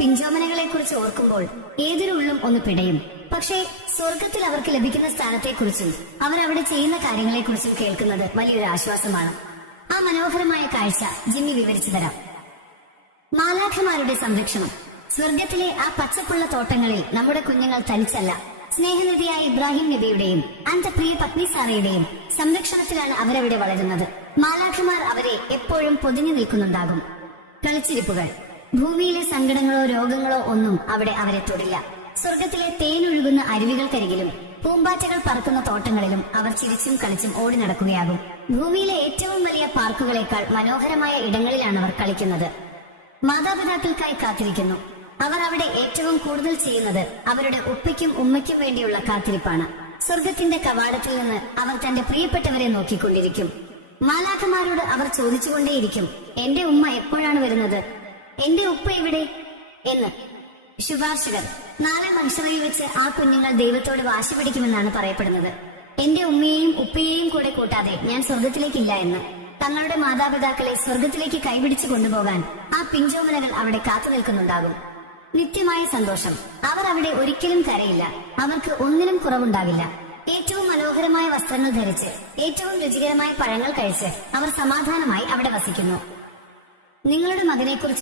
പിഞ്ചോമനകളെ കുറിച്ച് ഓർക്കുമ്പോൾ ഏതൊരു ഉള്ളും ഒന്ന് പിടയും. പക്ഷേ സ്വർഗത്തിൽ അവർക്ക് ലഭിക്കുന്ന സ്ഥാനത്തെക്കുറിച്ചും അവർ അവിടെ ചെയ്യുന്ന കാര്യങ്ങളെക്കുറിച്ചും കേൾക്കുന്നത് വലിയൊരു ആശ്വാസമാണ്. ആ മനോഹരമായ കാഴ്ച ജിമ്മി വിവരിച്ചു തരാം. മാലാഖമാരുടെ സംരക്ഷണം. സ്വർഗത്തിലെ ആ പച്ചപ്പുള്ള തോട്ടങ്ങളിൽ നമ്മുടെ കുഞ്ഞുങ്ങൾ തനിച്ചല്ല, സ്നേഹനിധിയായ ഇബ്രാഹിം നബിയുടെയും അന്റെ പ്രിയ പത്നി സാറയുടെയും സംരക്ഷണത്തിലാണ് അവരവിടെ വളരുന്നത്. മാലാഖമാർ അവരെ എപ്പോഴും പൊതിഞ്ഞു നിൽക്കുന്നുണ്ടാകും. കളിച്ചിരിപ്പുകൾ. ഭൂമിയിലെ സങ്കടങ്ങളോ രോഗങ്ങളോ ഒന്നും അവിടെ അവരെ തൊടില്ല. സ്വർഗത്തിലെ തേനൊഴുകുന്ന അരുവികൾക്കരികിലും പൂമ്പാറ്റകൾ പറക്കുന്ന തോട്ടങ്ങളിലും അവർ ചിരിച്ചും കളിച്ചും ഓടി നടക്കുകയാകും. ഭൂമിയിലെ ഏറ്റവും വലിയ പാർക്കുകളെക്കാൾ മനോഹരമായ ഇടങ്ങളിലാണ് അവർ കളിക്കുന്നത്. മാതാപിതാക്കൾക്കായി കാത്തിരിക്കുന്നു. അവർ അവിടെ ഏറ്റവും കൂടുതൽ ചെയ്യുന്നത് അവരുടെ ഉപ്പയ്ക്കും ഉമ്മയ്ക്കും വേണ്ടിയുള്ള കാത്തിരിപ്പാണ്. സ്വർഗത്തിന്റെ കവാടത്തിൽ നിന്ന് അവർ തന്റെ പ്രിയപ്പെട്ടവരെ നോക്കിക്കൊണ്ടിരിക്കും. മാലാഖമാരോട് അവർ ചോദിച്ചുകൊണ്ടേയിരിക്കും, എന്റെ ഉമ്മ എപ്പോഴാണ് വരുന്നത്, എന്റെ ഉപ്പ എവിടെ എന്ന്. ശുപാർശകർ. നാലാം മനുഷ്യറയിൽ വെച്ച് ആ കുഞ്ഞുങ്ങൾ ദൈവത്തോട് വാശി പിടിക്കുമെന്നാണ് പറയപ്പെടുന്നത്. എന്റെ ഉമ്മയെയും ഉപ്പയെയും കൂടെ കൂട്ടാതെ ഞാൻ സ്വർഗത്തിലേക്കില്ല എന്ന്. തങ്ങളുടെ മാതാപിതാക്കളെ സ്വർഗത്തിലേക്ക് കൈപിടിച്ചു കൊണ്ടുപോകാൻ ആ പിഞ്ചോമനകൾ അവിടെ കാത്തു നിൽക്കുന്നുണ്ടാകും. നിത്യമായ സന്തോഷം. അവർ അവിടെ ഒരിക്കലും കരയില്ല. അവർക്ക് ഒന്നിനും കുറവുണ്ടാകില്ല. ഏറ്റവും മനോഹരമായ വസ്ത്രങ്ങൾ ധരിച്ച് ഏറ്റവും രുചികരമായ പഴങ്ങൾ കഴിച്ച് അവർ സമാധാനമായി അവിടെ വസിക്കുന്നു. നിങ്ങളുടെ മകനെക്കുറിച്ച്